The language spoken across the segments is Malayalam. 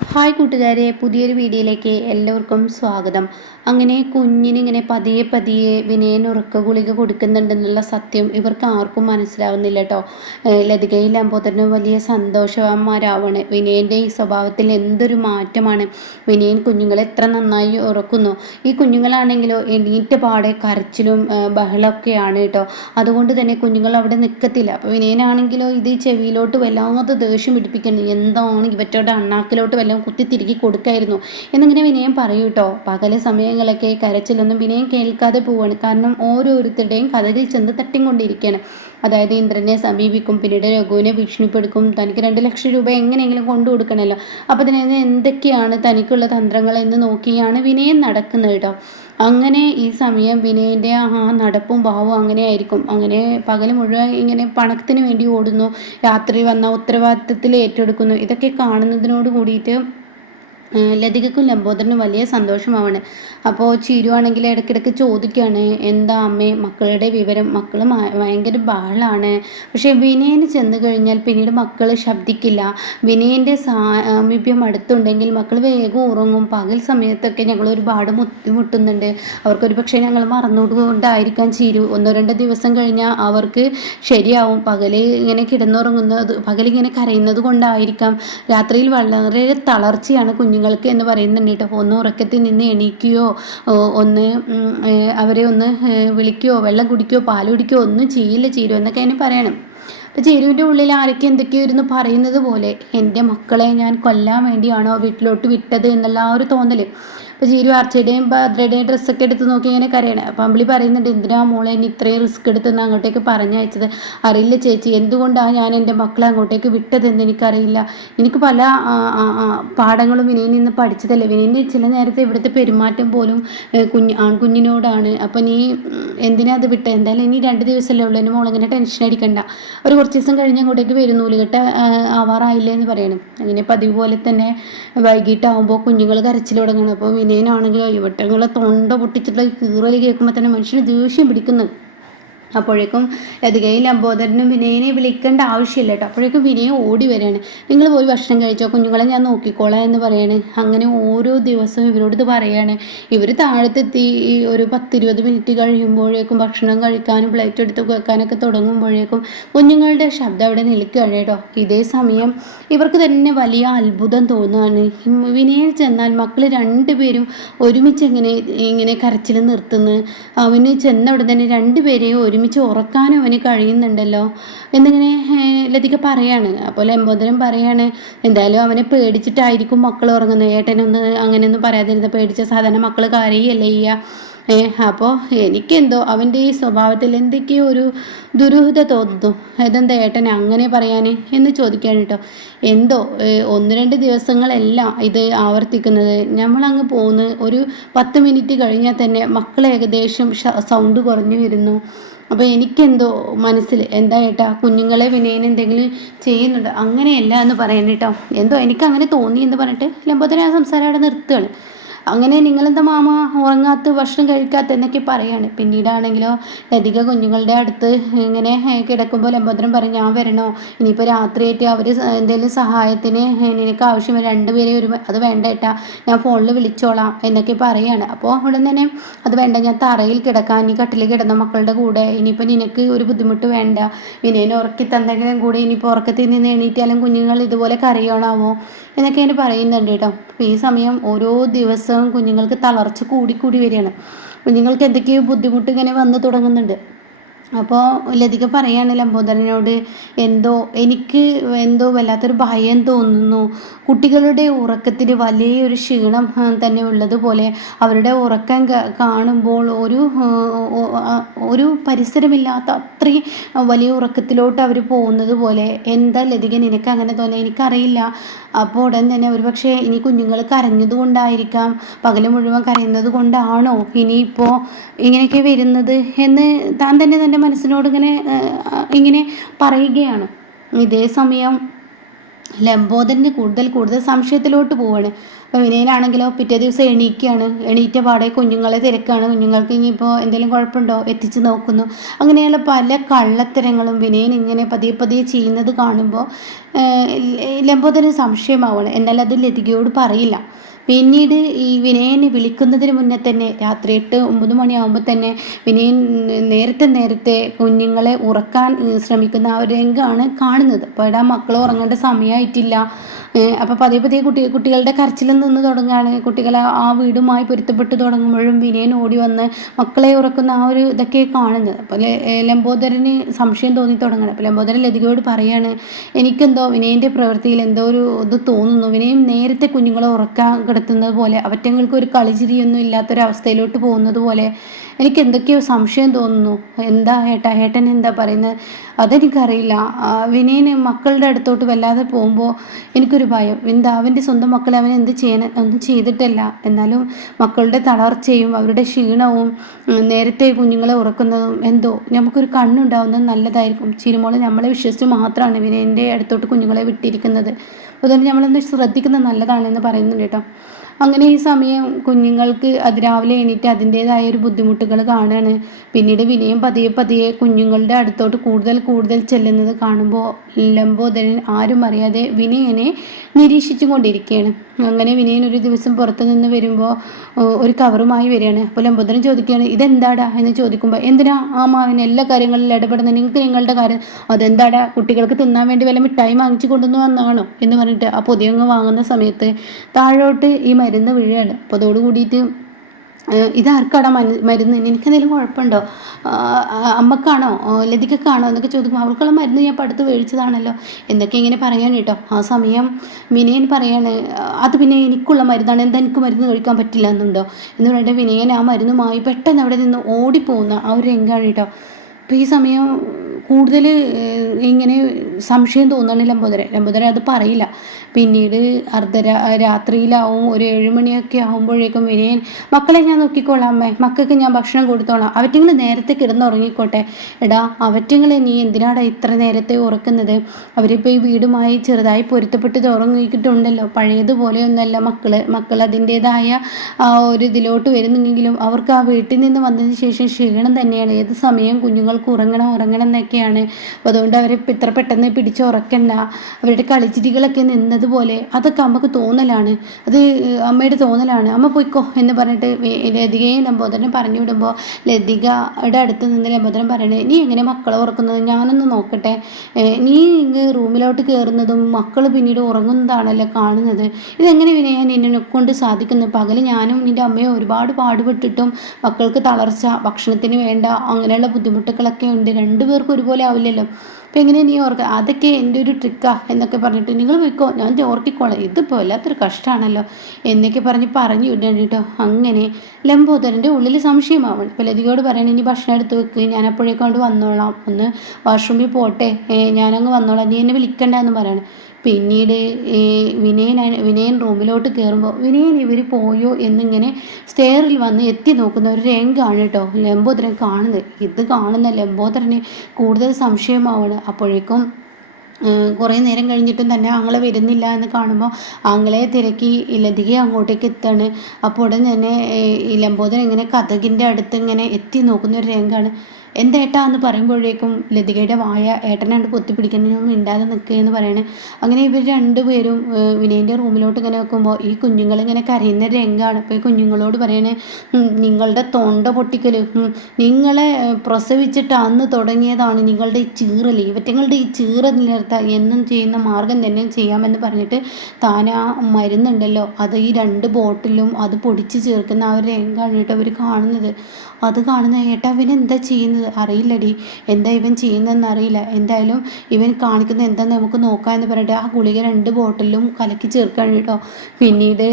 ഹായ് കൂട്ടുകാരെ, പുതിയൊരു വീഡിയോയിലേക്ക് എല്ലാവർക്കും സ്വാഗതം. അങ്ങനെ കുഞ്ഞിനിങ്ങനെ പതിയെ പതിയെ വിനയൻ ഉറക്ക ഗുളിക കൊടുക്കുന്നുണ്ടെന്നുള്ള സത്യം ഇവർക്ക് ആർക്കും മനസ്സിലാവുന്നില്ല കേട്ടോ. ലതികയും ലംബോദരനും വലിയ സന്തോഷവാന്മാരാവാണ്. വിനയൻ്റെ ഈ സ്വഭാവത്തിൽ എന്തൊരു മാറ്റമാണ്. വിനയൻ കുഞ്ഞുങ്ങളെ എത്ര നന്നായി ഉറക്കുന്നു. ഈ കുഞ്ഞുങ്ങളാണെങ്കിലോ എണീറ്റ പാടെ കരച്ചിലും ബഹളമൊക്കെയാണ് കേട്ടോ. അതുകൊണ്ട് തന്നെ കുഞ്ഞുങ്ങൾ അവിടെ നിൽക്കത്തില്ല. അപ്പോൾ വിനയനാണെങ്കിലോ ഇത് ചെവിയിലോട്ട് വല്ലാതെ ദേഷ്യം പിടിപ്പിക്കുന്നു. എന്താണ് ഇവറ്റോടെ അണ്ണാക്കിലോട്ട് വല്ലതും കുത്തി തിരികെ കൊടുക്കായിരുന്നു എന്നിങ്ങനെ വിനയം പറയൂ കേട്ടോ. പകല് സമയങ്ങളൊക്കെ കരച്ചിലൊന്നും വിനയം കേൾക്കാതെ പോവാണ്. കാരണം ഓരോരുത്തരുടെയും കഥകിൽ ചെന്ന് തട്ടിക്കൊണ്ടിരിക്കുകയാണ്. അതായത് ഇന്ദ്രനെ സമീപിക്കും, പിന്നീട് രഘുവിനെ ഭീഷണിപ്പെടുക്കും, തനിക്ക് 2 ലക്ഷം രൂപ എങ്ങനെയെങ്കിലും കൊണ്ടു കൊടുക്കണമല്ലോ. അപ്പോൾ അതിന് എന്തൊക്കെയാണ് തനിക്കുള്ള തന്ത്രങ്ങൾ എന്ന് നോക്കിയാണ് വിനയം നടക്കുന്നത് കേട്ടോ. അങ്ങനെ ഈ സമയം വിനയൻ്റെ ആ നടപ്പും ഭാവവും അങ്ങനെ ആയിരിക്കും. അങ്ങനെ പകൽ മുഴുവൻ ഇങ്ങനെ പണത്തിന് വേണ്ടി ഓടുന്നു, രാത്രി വന്ന ഉത്തരവാദിത്തത്തിൽ ഏറ്റെടുക്കുന്നു. ഇതൊക്കെ കാണുന്നതിനോട് കൂടിയിട്ട് ലതികക്കും ലംബോദരനും വലിയ സന്തോഷമാവാണ്. അപ്പോൾ ചീരുവാണെങ്കിൽ ഇടയ്ക്കിടയ്ക്ക് ചോദിക്കുകയാണ്, എന്താ അമ്മേ മക്കളുടെ വിവരം, മക്കൾ ഭയങ്കര ബഹളാണ്. പക്ഷേ വിനയന് ചെന്ന് കഴിഞ്ഞാൽ പിന്നീട് മക്കൾ ശബ്ദിക്കില്ല. വിനയൻ്റെ സാമീപ്യം അടുത്തുണ്ടെങ്കിൽ മക്കൾ വേഗം ഉറങ്ങും. പകൽ സമയത്തൊക്കെ ഞങ്ങൾ ഒരുപാട് ബുദ്ധിമുട്ടുന്നുണ്ട്. അവർക്കൊരു പക്ഷേ ഞങ്ങൾ മറന്നുകൊണ്ടായിരിക്കാം ചീരു. 1-2 ദിവസം കഴിഞ്ഞാൽ അവർക്ക് ശരിയാവും. പകലിങ്ങനെ കരയുന്നത് കൊണ്ടായിരിക്കാം. രാത്രിയിൽ വളരെ തളർച്ചയാണ് കുഞ്ഞുങ്ങൾക്ക് എന്ന് പറയുന്നുണ്ട് കേട്ടോ. ഒന്ന് ഉറക്കത്തിൽ നിന്ന് എണീക്കുകയോ ഒന്ന് അവരെ ഒന്ന് വിളിക്കുകയോ വെള്ളം കുടിക്കുകയോ പാൽ കുടിക്കുകയോ ഒന്നും ചെയ്യില്ല ചീരു എന്നൊക്കെ അതിന് പറയണം. അപ്പോൾ ചീരുവിൻ്റെ ഉള്ളിൽ ആരൊക്കെ എന്തൊക്കെയോ ഇരുന്ന് പറയുന്നത് പോലെ എൻ്റെ മക്കളെ ഞാൻ കൊല്ലാൻ വേണ്ടിയാണോ വീട്ടിലോട്ട് വിട്ടത് എന്നുള്ള ആ ഒരു തോന്നൽ. അപ്പോൾ ചീരു ആർച്ചയുടെയും ഭദ്രയുടെയും ഡ്രസ്സൊക്കെ എടുത്ത് നോക്കി ഇങ്ങനെ കരയണം. അപ്പം അമ്പിളി പറയുന്നുണ്ട്, എന്തിനാ മോളെ ഇനി ഇത്രയും റിസ്ക് എടുത്തെന്ന് അങ്ങോട്ടേക്ക് പറഞ്ഞയച്ചത്? അറിയില്ല ചേച്ചി, എന്തുകൊണ്ടാണ് ഞാൻ എൻ്റെ മക്കളെ അങ്ങോട്ടേക്ക് വിട്ടതെന്ന് എനിക്കറിയില്ല. എനിക്ക് പല പാഠങ്ങളും വിനയിൽ നിന്ന് പഠിച്ചതല്ലേ. വിനയൻ്റെ ചില നേരത്തെ ഇവിടുത്തെ പെരുമാറ്റം പോലും ആൺകുഞ്ഞിനോടാണ്. അപ്പം നീ എന്തിനാ അത് വിട്ടത്? എന്തായാലും ഇനി 2 ദിവസമല്ലേ ഉള്ളൂ, എൻ്റെ മോളിങ്ങനെ ടെൻഷൻ അടിക്കണ്ട. കുറച്ച് ദിവസം കഴിഞ്ഞ് അങ്ങോട്ടേക്ക് വരും, നൂലുകെട്ട ആവാറായില്ലേ എന്ന് പറയണം. അങ്ങനെ പതിവ് പോലെ തന്നെ വൈകിട്ടാകുമ്പോൾ കുഞ്ഞുങ്ങൾ കരച്ചിൽ തുടങ്ങണം. അപ്പോൾ വിനയനാണെങ്കിലോ ഇവട്ടങ്ങളെ തൊണ്ട പൊട്ടിച്ചിട്ടുള്ള കീറൽ കേൾക്കുമ്പോൾ തന്നെ മനുഷ്യന് ദേഷ്യം പിടിക്കുന്നു. അപ്പോഴേക്കും ലതികയും ലംബോദരനും വിനയനെ വിളിക്കേണ്ട ആവശ്യമില്ല കേട്ടോ. അപ്പോഴേക്കും വിനയം ഓടി വരികയാണ്. നിങ്ങൾ പോയി ഭക്ഷണം കഴിച്ചോ, കുഞ്ഞുങ്ങളെ ഞാൻ നോക്കിക്കോളാം എന്ന് പറയാണ്. അങ്ങനെ ഓരോ ദിവസവും ഇവരോട് ഇത് പറയാണ്. ഇവർ താഴത്തെത്തി ഒരു 10-20 മിനിറ്റ് കഴിയുമ്പോഴേക്കും ഭക്ഷണം കഴിക്കാനും പ്ലേറ്റ് എടുത്ത് വെക്കാനൊക്കെ തുടങ്ങുമ്പോഴേക്കും കുഞ്ഞുങ്ങളുടെ ശബ്ദം അവിടെ നിൽക്കുകയാണ് കേട്ടോ. ഇതേ സമയം ഇവർക്ക് തന്നെ വലിയ അത്ഭുതം തോന്നുകയാണ്. വിനയൻ ചെന്നാൽ മക്കൾ 2 പേരും ഒരുമിച്ച് ഇങ്ങനെ കരച്ചിൽ നിർത്തുന്നു. അവന് ചെന്ന അവിടെ തന്നെ 2 പേരെയും ഒരുമിച്ച് ഉറക്കാനും അവന് കഴിയുന്നുണ്ടല്ലോ എന്നിങ്ങനെ ലതിക പറയാണ്. അപ്പോൾ ലംബോദരൻ പറയാണ്, എന്തായാലും അവനെ പേടിച്ചിട്ടായിരിക്കും മക്കൾ ഉറങ്ങുന്നത്. ഏട്ടനൊന്ന് അങ്ങനെയൊന്നും പറയാതിരുന്ന പേടിച്ച സാധാരണ മക്കൾ കരയല്ലേ ചെയ്യുക. അപ്പോൾ എനിക്കെന്തോ അവൻ്റെ ഈ സ്വഭാവത്തിൽ എന്തൊക്കെയോ ഒരു ദുരൂഹത തോന്നുന്നു. ഇതെന്താ ഏട്ടൻ അങ്ങനെ പറയാൻ എന്ന് ചോദിക്കുകയാണ് കേട്ടോ. എന്തോ 1-2 ദിവസങ്ങളല്ല ഇത് ആവർത്തിക്കുന്നത്. നമ്മളങ്ങ് പോകുന്നു, ഒരു 10 മിനിറ്റ് കഴിഞ്ഞാൽ തന്നെ മക്കൾ ഏകദേശം സൗണ്ട് കുറഞ്ഞു വരുന്നു. അപ്പോൾ എനിക്കെന്തോ മനസ്സിൽ എന്താ ഏട്ടാ കുഞ്ഞുങ്ങളെ വിനയൻ എന്തെങ്കിലും ചെയ്യുന്നുണ്ട്, അങ്ങനെയല്ല എന്ന് പറയുന്നത് കേട്ടോ. എന്തോ എനിക്കങ്ങനെ തോന്നി എന്ന് പറഞ്ഞിട്ട് ലംബോദരൻ ആ സംസാരം അവിടെ നിർത്തുകയാണ്. അങ്ങനെ നിങ്ങളെന്താ മാമ ഉറങ്ങാത്ത, ഭക്ഷണം കഴിക്കാത്ത എന്നൊക്കെ പറയാണ്. പിന്നീടാണെങ്കിലോ ലതിക കുഞ്ഞുങ്ങളുടെ അടുത്ത് ഇങ്ങനെ കിടക്കുമ്പോൾ ലംബോദരൻ പറയും, ഞാൻ വരണോ? ഇനിയിപ്പോൾ രാത്രിയായിട്ട് അവർ എന്തെങ്കിലും സഹായത്തിന് നിനക്ക് ആവശ്യം 2 പേരെ അത് വേണ്ട ഏട്ടാ, ഞാൻ ഫോണിൽ വിളിച്ചോളാം എന്നൊക്കെ പറയാണ്. അപ്പോൾ ഉടൻ തന്നെ അത് വേണ്ട, ഞാൻ തറയിൽ കിടക്കാം, നീ കട്ടിൽ കിടന്ന മക്കളുടെ കൂടെ, ഇനിയിപ്പോൾ നിനക്ക് ഒരു ബുദ്ധിമുട്ട് വേണ്ട, വിനയനെ ഉറക്കി തന്നെങ്കിലും കൂടി ഇനിയിപ്പോൾ ഉറക്കത്തിൽ നിന്ന് എണീറ്റാലും കുഞ്ഞുങ്ങൾ ഇതുപോലെ കരയണാവോ എന്നൊക്കെ അതിന് പറയുന്നുണ്ട് കേട്ടോ. അപ്പോൾ ഈ സമയം ഓരോ ദിവസവും കുഞ്ഞുങ്ങൾക്ക് തളർച്ച കൂടി വരികയാണ്. കുഞ്ഞുങ്ങൾക്ക് എന്തൊക്കെയോ ബുദ്ധിമുട്ട് ഇങ്ങനെ വന്ന് തുടങ്ങുന്നുണ്ട്. അപ്പോൾ ലതിക പറയാണ് ലംബോദരനോട്, എനിക്ക് വല്ലാത്തൊരു ഭയം തോന്നുന്നു. കുട്ടികളുടെ ഉറക്കത്തിന് വലിയൊരു ക്ഷീണം തന്നെ ഉള്ളതുപോലെ അവരുടെ ഉറക്കം കാണുമ്പോൾ ഒരു പരിസരമില്ലാത്ത അത്രയും വലിയ ഉറക്കത്തിലോട്ട് അവർ പോകുന്നത് പോലെ. എന്താ ലതിക നിനക്ക് അങ്ങനെ തോന്നുക? എനിക്കറിയില്ല. അപ്പോൾ ഉടൻ തന്നെ ഒരുപക്ഷെ ഇനി കുഞ്ഞുങ്ങൾ കരഞ്ഞത് കൊണ്ടായിരിക്കാം, പകൽ മുഴുവൻ കരയുന്നത് കൊണ്ടാണോ ഇനിയിപ്പോൾ ഇങ്ങനെയൊക്കെ വരുന്നത് എന്ന് താൻ തന്നെ തൻ്റെ മനസ്സിനോട് ഇങ്ങനെ പറയുകയാണ്. ഇതേ സമയം ലംബോദരന് കൂടുതൽ കൂടുതൽ സംശയത്തിലോട്ട് പോവാണ്. അപ്പോൾ വിനയനാണെങ്കിലോ പിറ്റേ ദിവസം എണീക്കുകയാണ്. എണീറ്റ പാടെ കുഞ്ഞുങ്ങളെ തിരക്കാണ്. കുഞ്ഞുങ്ങൾക്ക് ഇനിയിപ്പോൾ എന്തെങ്കിലും കുഴപ്പമുണ്ടോ എത്തിച്ച് നോക്കുന്നു. അങ്ങനെയുള്ള പല കള്ളത്തരങ്ങളും വിനയൻ ഇങ്ങനെ പതിയെ പതിയെ ചെയ്യുന്നത് കാണുമ്പോൾ ലംബോദരന് സംശയമാവുകയാണ്. എന്നാൽ അത് ലതികയോട് പറയില്ല. പിന്നീട് ഈ വിനയനെ വിളിക്കുന്നതിന് മുന്നേ തന്നെ രാത്രി 8-9 മണിയാകുമ്പോൾ തന്നെ വിനയൻ നേരത്തെ കുഞ്ഞുങ്ങളെ ഉറക്കാൻ ശ്രമിക്കുന്ന ആ ഒരു രംഗമാണ് കാണുന്നത്. അപ്പോൾ ഇവിടെ മക്കൾ ഉറങ്ങേണ്ട സമയമായിട്ടില്ല. അപ്പോൾ പതിയെ കുട്ടികളുടെ കരച്ചിൽ നിന്ന് തുടങ്ങുകയാണ്. കുട്ടികൾ ആ വീടുമായി പൊരുത്തപ്പെട്ട് തുടങ്ങുമ്പോഴും വിനയൻ ഓടി വന്ന് മക്കളെ ഉറക്കുന്ന ആ ഒരു ഇതൊക്കെ കാണുന്നത്. അപ്പോൾ ലംബോദരന് സംശയം തോന്നി തുടങ്ങണം. അപ്പോൾ ലംബോദരൻ ലതികയോട് പറയാണ്, എനിക്കെന്തോ വിനയൻ്റെ പ്രവൃത്തിയിൽ എന്തോ ഒരു ഇത് തോന്നുന്നു. വിനയൻ നേരത്തെ കുഞ്ഞുങ്ങളെ ഉറക്കാൻ കിടത്തുന്നത് പോലെ അവറ്റങ്ങൾക്ക് ഒരു കളിച്ചിരിയൊന്നും ഇല്ലാത്തൊരവസ്ഥയിലോട്ട് പോകുന്നത് പോലെ എനിക്ക് എന്തൊക്കെയോ സംശയം തോന്നുന്നു. എന്താ ഏട്ടൻ എന്താ പറയുന്നത് അതെനിക്കറിയില്ല. വിനയന് മക്കളുടെ അടുത്തോട്ട് വല്ലാതെ പോകുമ്പോൾ എനിക്കൊരു ഭയം. എന്താ അവൻ്റെ സ്വന്തം മക്കളെ അവൻ എന്ത് ചെയ്യാൻ ഒന്നും ചെയ്തിട്ടല്ല. എന്നാലും മക്കളുടെ തളർച്ചയും അവരുടെ ക്ഷീണവും നേരത്തെ കുഞ്ഞുങ്ങളെ ഉറക്കുന്നതും എന്തോ നമുക്കൊരു കണ്ണുണ്ടാവുന്നത് നല്ലതായിരിക്കും. ചിരുമോള് നമ്മളെ വിശ്വസിച്ച് മാത്രമാണ് വിനയൻ്റെ അടുത്തോട്ട് കുഞ്ഞുങ്ങളെ വിട്ടിരിക്കുന്നത്. അതുകൊണ്ട് നമ്മളൊന്ന് ശ്രദ്ധിക്കുന്നത് നല്ലതാണെന്ന് പറയുന്നുണ്ട് കേട്ടോ. അങ്ങനെ ഈ സമയം കുഞ്ഞുങ്ങൾക്ക് അതിരാവിലെ എണീറ്റ് അതിൻ്റേതായ ഒരു ബുദ്ധിമുട്ടുകൾ കാണുകയാണ്. പിന്നീട് വിനയം പതിയെ കുഞ്ഞുങ്ങളുടെ അടുത്തോട്ട് കൂടുതൽ ചെല്ലുന്നത് കാണുമ്പോൾ ലംബോദരൻ ആരും അറിയാതെ വിനയനെ നിരീക്ഷിച്ചു കൊണ്ടിരിക്കുകയാണ്. അങ്ങനെ വിനയൻ ഒരു ദിവസം പുറത്തു നിന്ന് വരുമ്പോൾ ഒരു കവറുമായി വരികയാണ്. അപ്പോൾ ലംബോദരൻ ചോദിക്കുകയാണ്, ഇതെന്താടാ എന്ന് ചോദിക്കുമ്പോൾ, എന്തിനാ ആ മാവിന് എല്ലാ കാര്യങ്ങളിലും ഇടപെടുന്നത്, നിങ്ങൾക്ക് നിങ്ങളുടെ കാര്യം അതെന്താടാ കുട്ടികൾക്ക് തിന്നാൻ വേണ്ടി വല്ല മിഠായി വാങ്ങിച്ചു കൊണ്ടുവന്ന് വന്നാണോ എന്ന് പറഞ്ഞിട്ട് ആ പൊതിയങ്ങ് വാങ്ങുന്ന സമയത്ത് താഴോട്ട് ഈ മരുന്ന് വീഴുകയാണ്. അപ്പോൾ അതോട് കൂടിയിട്ട് ഇതാർക്കാടാ മരുന്ന്, എനിക്കെന്തെങ്കിലും കുഴപ്പമുണ്ടോ, അമ്മക്കാണോ ലതികക്കാണോ എന്നൊക്കെ ചോദിക്കുമ്പോൾ അവൾക്കുള്ള മരുന്ന് ഞാൻ പടുത്ത് മേടിച്ചതാണല്ലോ എന്നൊക്കെ ഇങ്ങനെ പറയാൻ കേട്ടോ. ആ സമയം വിനയൻ പറയാണ്, അത് പിന്നെ എനിക്കുള്ള മരുന്നാണ്, എന്താ എനിക്ക് മരുന്ന് കഴിക്കാൻ പറ്റില്ല എന്നുണ്ടോ എന്ന് പറഞ്ഞിട്ട് വിനയൻ ആ മരുന്നുമായി പെട്ടെന്ന് അവിടെ നിന്ന് ഓടിപ്പോകുന്ന ആ ഒരു രംഗമാണ് കേട്ടോ. അപ്പോൾ ഈ സമയം കൂടുതൽ ഇങ്ങനെ സംശയം തോന്നണം ലംബോദരൻ അത് പറയില്ല. പിന്നീട് രാത്രിയിലാവും ഒരു 7 മണിയൊക്കെ ആകുമ്പോഴേക്കും വിനയൻ, മക്കളെ ഞാൻ നോക്കിക്കോളാം അമ്മേ, മക്കൾക്ക് ഞാൻ ഭക്ഷണം കൊടുത്തോളാം, അവറ്റങ്ങൾ നേരത്തെ കിടന്നുറങ്ങിക്കോട്ടെ. എടാ അവറ്റങ്ങളെ നീ എന്തിനാടാ ഇത്ര നേരത്തെ ഉറക്കുന്നത്, അവരിപ്പോൾ ഈ വീടുമായി ചെറുതായി പൊരുത്തപ്പെട്ട് ഉറങ്ങിയിട്ടുണ്ടല്ലോ, പഴയതുപോലെയൊന്നുമല്ല മക്കൾ അതിൻ്റേതായ ആ ഒരു ഇതിലോട്ട് വരുന്നെങ്കിലും അവർക്ക് ആ വീട്ടിൽ നിന്ന് വന്നതിന് ശേഷം ക്ഷീണം തന്നെയാണ്. ഏത് സമയം കുഞ്ഞുങ്ങൾക്ക് ഉറങ്ങണം എന്നൊക്കെയാണ്. അപ്പോൾ അതുകൊണ്ട് അവരെ ഇത്ര പെട്ടെന്ന് പിടിച്ചുറക്കണ്ട, അവരുടെ കളിച്ചിരികളൊക്കെ നിന്നതുപോലെ അതൊക്കെ അമ്മക്ക് തോന്നലാണ്, അത് അമ്മയുടെ തോന്നലാണ്, അമ്മ പോയിക്കോ എന്ന് പറഞ്ഞിട്ട് ലതികയെ ലംബോദരൻ പറഞ്ഞു വിടുമ്പോൾ ലതികയുടെ അടുത്ത് നിന്ന് ലംബോദരൻ പറയണേ, നീ എങ്ങനെ മക്കളെ ഉറക്കുന്നത്, ഞാനൊന്ന് നോക്കട്ടെ, നീ ഇങ്ങ് റൂമിലോട്ട് കയറുന്നതും മക്കൾ പിന്നീട് ഉറങ്ങുന്നതാണല്ലോ കാണുന്നത്, ഇതെങ്ങനെ വിനയാൻ നിന്നെ കൊണ്ട് സാധിക്കുന്നത്, പകൽ ഞാനും നിൻ്റെ അമ്മയും ഒരുപാട് പാടുപെട്ടിട്ടും മക്കൾക്ക് തളർച്ച, ഭക്ഷണത്തിന് വേണ്ട അങ്ങനെയുള്ള ബുദ്ധിമുട്ടുകളൊക്കെ ഉണ്ട്, രണ്ടുപേർക്കും ഒരുപോലെ ആവില്ലല്ലോ, അപ്പോൾ എങ്ങനെ നീ ഓർക്കുക, അതൊക്കെ എൻ്റെ ഒരു ട്രിക്കാ എന്നൊക്കെ പറഞ്ഞിട്ട് നിങ്ങൾ പോയിക്കോ ഞാൻ ഓർക്കിക്കോളാം, ഇതിപ്പോൾ വല്ലാത്തൊരു കഷ്ടമാണല്ലോ എന്നൊക്കെ പറഞ്ഞു വിടണം കേട്ടോ. അങ്ങനെ ലംബോദരൻ്റെ ഉള്ളിൽ സംശയമാവണം. ഇപ്പോൾ ലതികയോട് പറയണേ, ഇനി ഭക്ഷണം എടുത്ത് വെക്ക്, ഞാൻ അപ്പോഴേക്കൊണ്ട് വന്നോളാം, ഒന്ന് വാഷ്റൂമിൽ പോട്ടെ, ഞാനങ്ങ് വന്നോളാം, നീ എന്നെ വിളിക്കണ്ട എന്ന് പറയണം. പിന്നീട് വിനയൻ റൂമിലോട്ട് കയറുമ്പോൾ വിനയൻ ഇവർ പോയോ എന്നിങ്ങനെ സ്റ്റെയറിൽ വന്ന് എത്തി നോക്കുന്ന ഒരു രംഗമാണ് കേട്ടോ ലംബോദരൻ കാണുന്നത്. ഇത് കാണുന്ന ലംബോദരന് കൂടുതൽ സംശയമാവാണ്. അപ്പോഴേക്കും കുറേ നേരം കഴിഞ്ഞിട്ടും തന്നെ ആങ്ങളെ വരുന്നില്ല എന്ന് കാണുമ്പോൾ ആങ്ങളെ തിരക്കി ലതികയെ അങ്ങോട്ടേക്ക് എത്താണ്. അപ്പോൾ ഉടൻ തന്നെ ഈ ലംബോദരൻ ഇങ്ങനെ കതകിൻ്റെ അടുത്ത് ഇങ്ങനെ എത്തി നോക്കുന്ന ഒരു രംഗമാണ്. എന്തേട്ടാ എന്ന് പറയുമ്പോഴേക്കും ലതികയുടെ വായ ഏട്ടനാണ്ട് പൊത്തിപ്പിടിക്കണം, മിണ്ടാതെ നിൽക്കുകയെന്ന് പറയണേ. അങ്ങനെ ഇവർ രണ്ടുപേരും വിനയൻ്റെ റൂമിലോട്ട് ഇങ്ങനെ വെക്കുമ്പോൾ ഈ കുഞ്ഞുങ്ങളിങ്ങനെ കരയുന്ന രംഗമാണ്. അപ്പോൾ ഈ കുഞ്ഞുങ്ങളോട് പറയണേ, നിങ്ങളുടെ തൊണ്ട പൊട്ടിക്കൽ, നിങ്ങളെ പ്രസവിച്ചിട്ട് അന്ന് തുടങ്ങിയതാണ് നിങ്ങളുടെ ഈ ചീറൽ, ഇവറ്റങ്ങളുടെ ഈ ചീറൽ നിർത്താൻ എന്നും ചെയ്യുന്ന മാർഗം തന്നെ ചെയ്യാമെന്ന് പറഞ്ഞിട്ട് താൻ ആ മരുന്നുണ്ടല്ലോ അത് ഈ 2 ബോട്ടിലും അത് പൊടിച്ച് ചേർക്കുന്ന ആ ഒരു രംഗമാണ് കേട്ടോ അവർ കാണുന്നത്. അത് കാണുന്ന ഏട്ടാ ഇവൻ എന്താ ചെയ്യുന്നത് അറിയില്ലടി, എന്താ ഇവൻ ചെയ്യുന്നതെന്ന് അറിയില്ല, എന്തായാലും ഇവൻ കാണിക്കുന്നത് എന്താണെന്ന് നമുക്ക് നോക്കാം എന്ന് പറഞ്ഞിട്ട് ആ ഗുളിക 2 ബോട്ടിലും കലക്കി ചേർക്കുകയാണ് കേട്ടോ. പിന്നീട്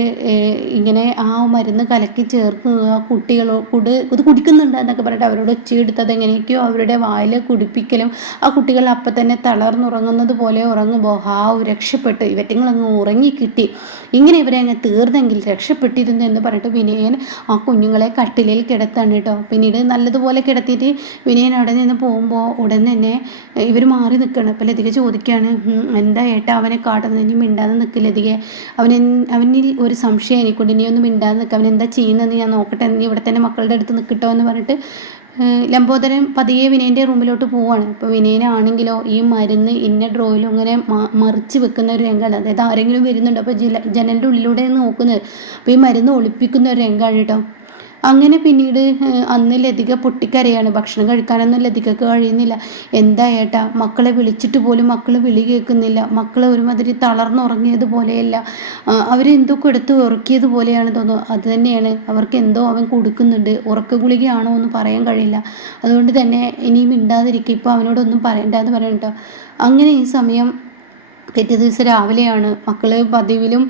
ഇങ്ങനെ ആ മരുന്ന് കലക്കി ചേർക്കുക, കുട്ടികളോട് ഇത് കുടിക്കുന്നുണ്ട് എന്നൊക്കെ പറഞ്ഞിട്ട് അവരോട് ഒച്ചയെടുത്തത് എങ്ങനെയൊക്കെയോ അവരുടെ വായിൽ കുടിപ്പിക്കലും ആ കുട്ടികൾ അപ്പം തന്നെ തളർന്നുറങ്ങുന്നത് പോലെ ഉറങ്ങുമ്പോൾ രക്ഷപ്പെട്ട് ഇവറ്റങ്ങളങ്ങ് ഉറങ്ങിക്കിട്ടി, ഇങ്ങനെ ഇവരെ അങ്ങ് തീർന്നെങ്കിൽ രക്ഷപ്പെട്ടിരുന്നു എന്ന് പറഞ്ഞിട്ട് വിനയൻ ആ കുഞ്ഞുങ്ങളെ കട്ടിലിൽ കിടത്താണ് കേട്ടോ. പിന്നീട് നല്ലതുപോലെ കിടത്തിയിട്ട് വിനയൻ അവിടെ നിന്ന് പോകുമ്പോൾ ഉടൻ തന്നെ ഇവർ മാറി നിൽക്കണം. അപ്പോൾ ലതിക ചോദിക്കുകയാണ്, എന്താ ഏട്ടാ അവനെ കാട്ടുന്നത്, ഇനി മിണ്ടാതെ നിൽക്കില്ല ലതിക, അവനിൽ ഒരു സംശയം എനിക്കുണ്ട്, ഇനി ഒന്നും മിണ്ടാതെ നിൽക്കുക, അവൻ എന്താ ചെയ്യുന്നതെന്ന് ഞാൻ നോക്കട്ടെ, നീ ഇവിടെ തന്നെ മക്കളുടെ അടുത്ത് നിൽക്കട്ടോ എന്ന് പറഞ്ഞിട്ട് ലംബോദരൻ പതിയെ വിനയൻ്റെ റൂമിലോട്ട് പോവാണ്. അപ്പോൾ വിനയനാണെങ്കിലോ ഈ മരുന്ന് ഇന്ന ഡ്രോയിലും ഇങ്ങനെ മറിച്ച് വെക്കുന്ന ഒരു രംഗമാണ്. അതായത് ആരെങ്കിലും വരുന്നുണ്ട്, അപ്പോൾ ജനലിൻ്റെ ഉള്ളിലൂടെ നോക്കുന്നത്, അപ്പോൾ ഈ മരുന്ന് ഒളിപ്പിക്കുന്ന ഒരു രംഗമാണ് കേട്ടോ. അങ്ങനെ പിന്നീട് അന്ന് ലതിക പൊട്ടിക്കരയാണ്. ഭക്ഷണം കഴിക്കാനൊന്നും ലതികക്ക് കഴിയുന്നില്ല. എന്താ ഏട്ടാ, മക്കളെ വിളിച്ചിട്ട് പോലും മക്കൾ വിളി കേൾക്കുന്നില്ല, മക്കൾ ഒരുമാതിരി തളർന്നുറങ്ങിയതുപോലെയല്ല, അവരെന്തൊക്കെ എടുത്ത് ഉറക്കിയതുപോലെയാണ് തോന്നുന്നത്. അത് തന്നെയാണ്, അവർക്ക് എന്തോ അവൻ കൊടുക്കുന്നുണ്ട്, ഉറക്ക ഗുളികയാണോ എന്ന് പറയാൻ കഴിയില്ല, അതുകൊണ്ട് തന്നെ ഇനിയും മിണ്ടാതിരിക്കുക, ഇപ്പോൾ അവനോടൊന്നും പറയണ്ടെന്ന് പറയണം കേട്ടോ. അങ്ങനെ ഈ സമയം പിറ്റേ ദിവസം രാവിലെയാണ്. മക്കൾ പതിവിലും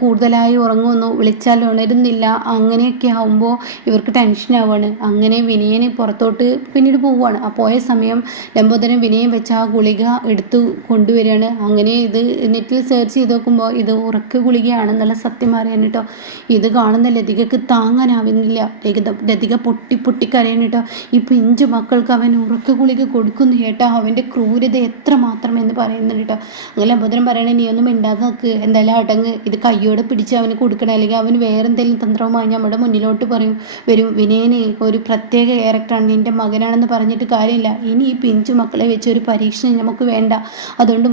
കൂടുതലായി ഉറങ്ങുന്നു, വിളിച്ചാൽ ഉണരുന്നില്ല. അങ്ങനെയൊക്കെ ആകുമ്പോൾ ഇവർക്ക് ടെൻഷനാവുകയാണ്. അങ്ങനെ വിനയനെ പുറത്തോട്ട് പിന്നീട് പോവുകയാണ്. ആ പോയ സമയം ലംബോദരൻ വിനയം വെച്ച് ആ ഗുളിക എടുത്ത് കൊണ്ടുവരികയാണ്. അങ്ങനെ ഇത് നെറ്റിൽ സെർച്ച് ചെയ്ത് നോക്കുമ്പോൾ ഇത് ഉറക്ക ഗുളികയാണെന്നുള്ള സത്യം അറിയാൻ കേട്ടോ. ഇത് കാണുന്ന ലതികക്ക് താങ്ങാനാവുന്നില്ല. ലതിക പൊട്ടിക്കരയാണ് കേട്ടോ. ഈ പിഞ്ചു മക്കൾക്ക് അവൻ ഉറക്ക ഗുളിക കൊടുക്കുന്നു കേട്ടോ. അവൻ്റെ ക്രൂരത എത്രമാത്രം എന്ന് പറയുന്നുണ്ട് കേട്ടോ. അങ്ങനെ ലംബോദരൻ പറയണേ, നീ ഒന്നും മിണ്ടാതെ നിൽക്ക്, എന്തായാലും അടങ്ങ്, ഇത് കയ്യോടെ പിടിച്ച് അവന് കൊടുക്കണം, അല്ലെങ്കിൽ അവന് വേറെ എന്തെങ്കിലും തന്ത്രവുമായി നമ്മുടെ മുന്നിലോട്ട് വരും. വിനയന് ഒരു പ്രത്യേക ക്യാരക്ടറാണ്, നിൻ്റെ മകനാണെന്ന് പറഞ്ഞിട്ട് കാര്യമില്ല, ഇനി ഈ പിഞ്ചു മക്കളെ വെച്ച് ഒരു പരീക്ഷണം നമുക്ക് വേണ്ട. അതുകൊണ്ട്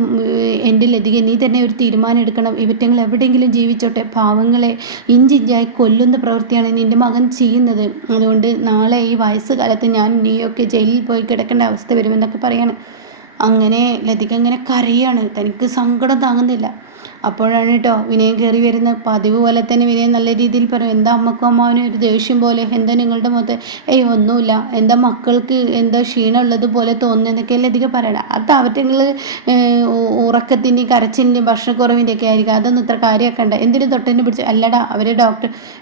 എൻ്റെ ലതിക, നീ തന്നെ ഒരു തീരുമാനം എടുക്കണം. ഇവറ്റങ്ങൾ എവിടെയെങ്കിലും ജീവിച്ചോട്ടെ, പാവങ്ങളെ ഇഞ്ചിഞ്ചായി കൊല്ലുന്ന പ്രവൃത്തിയാണ് നിൻ്റെ മകൻ ചെയ്യുന്നത്. അതുകൊണ്ട് നാളെ ഈ വയസ്സുകാലത്ത് നീയൊക്കെ ജയിലിൽ പോയി കിടക്കേണ്ട അവസ്ഥ വരുമെന്നൊക്കെ പറയാണ്. അങ്ങനെ ലതിക ഇങ്ങനെ കരയാണ്, തനിക്ക് സങ്കടം താങ്ങുന്നില്ല. അപ്പോഴാണ് കേട്ടോ വിനയൻ കയറി വരുന്നത്. പതിവ് പോലെ തന്നെ വിനയൻ നല്ല രീതിയിൽ പറയും, എന്താ അമ്മക്കും അമ്മാവനും ഒരു ദേഷ്യം പോലെ, എന്താ നിങ്ങളുടെ മുഖത്ത്? ഒന്നുമില്ല, എന്താ മക്കൾക്ക് എന്താ ക്ഷീണം ഉള്ളതുപോലെ തോന്നുന്നതെന്നൊക്കെ ലതിക പറയണം. അത് അവറ്റങ്ങൾ ഉറക്കത്തിൻ്റെ കരച്ചിലിൻ്റെ ഭക്ഷണക്കുറവിൻ്റെ ഒക്കെ ആയിരിക്കും, അതൊന്നും ഇത്ര കാര്യമാക്കണ്ട. എന്തിനു തൊട്ടെന്നെ പിടിച്ച്? അല്ലടാ അവരെ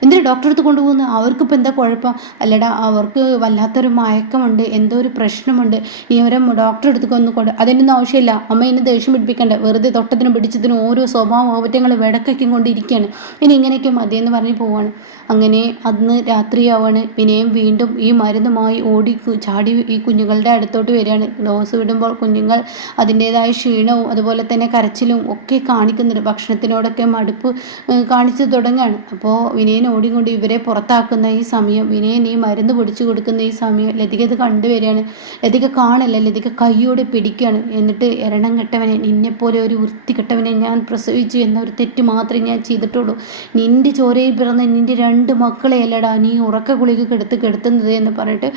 എന്തിനു ഡോക്ടറെ അടുത്ത് കൊണ്ടുപോകുന്നു, അവർക്കിപ്പോൾ എന്താ കുഴപ്പം? അല്ലടാ അവർക്ക് വല്ലാത്തൊരു മയക്കമുണ്ട്, എന്തോ ഒരു പ്രശ്നമുണ്ട്, നീ അവരെ ഡോക്ടറെ അടുത്തേക്ക് അതിനൊന്നും ആവശ്യമില്ല, അമ്മ ഇന്ന് ദേഷ്യം പിടിപ്പിക്കണ്ട, വെറുതെ തൊട്ടത്തിനും പിടിച്ചതിനും ഓരോ സ്വഭാവം അവറ്റങ്ങൾ വിടക്കൊക്കെ കൊണ്ടിരിക്കുകയാണ്, ഇനി ഇങ്ങനെയൊക്കെ മതിയെന്ന് പറഞ്ഞ് പോവാണ്. അങ്ങനെ അന്ന് രാത്രിയാവാണ്. വിനയം വീണ്ടും ഈ മരുന്നുമായി ചാടി ഈ കുഞ്ഞുങ്ങളുടെ അടുത്തോട്ട് വരികയാണ്. ഡോസ് വിടുമ്പോൾ കുഞ്ഞുങ്ങൾ അതിൻ്റേതായ ക്ഷീണവും അതുപോലെ തന്നെ കരച്ചിലും ഒക്കെ കാണിക്കുന്നുണ്ട്. ഭക്ഷണത്തിനോടൊക്കെ മടുപ്പ് കാണിച്ചു തുടങ്ങുകയാണ്. അപ്പോൾ വിനയൻ ഓടിക്കൊണ്ട് ഇവരെ പുറത്താക്കുന്ന ഈ സമയം, വിനയൻ ഈ മരുന്ന് പൊടിച്ചു കൊടുക്കുന്ന ഈ സമയം ലതിക ഇത് കണ്ടുവരികയാണ്. ലതിക കാണില്ല, ലതിക കൈയോടെ പിടിക്കുകയാണ്. എന്നിട്ട് എരണം കെട്ടവനെ, നിന്നെപ്പോലെ ഒരു വൃത്തികെട്ടവനെ ഞാൻ പ്രസവിച്ചു എന്നൊരു തെറ്റ് മാത്രമേ ഞാൻ ചെയ്തിട്ടുള്ളൂ. നിൻ്റെ ചോരയിൽ പിറന്ന നിൻ്റെ 2 മക്കളെ അല്ലടാ നീ ഉറക്ക ഗുളിക കെടുത്തുന്നത് എന്ന് പറഞ്ഞിട്ട്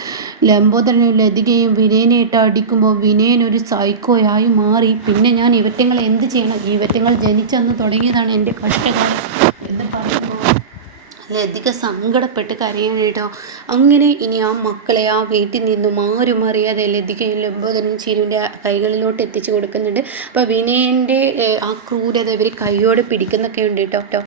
ലംബോദരനും ലതികയും വിനയനായിട്ട് അടിക്കുമ്പോൾ വിനയൻ ഒരു സൈക്കോയായി മാറി. പിന്നെ ഞാൻ ഇവറ്റങ്ങളെ എന്ത് ചെയ്യണം, ഇവറ്റങ്ങൾ ജനിച്ചെന്ന് തുടങ്ങിയതാണ് എൻ്റെ കഷ്ടകാലം എന്ന് പറയുമ്പോൾ ലതിക സങ്കടപ്പെട്ട് കരയാണ് കേട്ടോ. അങ്ങനെ ഇനി ആ മക്കളെ ആ വീട്ടിൽ നിന്നും ആരും അറിയാതെ ലതികയും ലംബോദരനും ചിരുവിൻ്റെ കൈകളിലോട്ട് എത്തിച്ചു കൊടുക്കുന്നുണ്ട്. അപ്പോൾ വിനയൻ്റെ ആ ക്രൂരത ഇവർ കൈയോടെ പിടിക്കുന്നൊക്കെ ഉണ്ട് കേട്ടോ.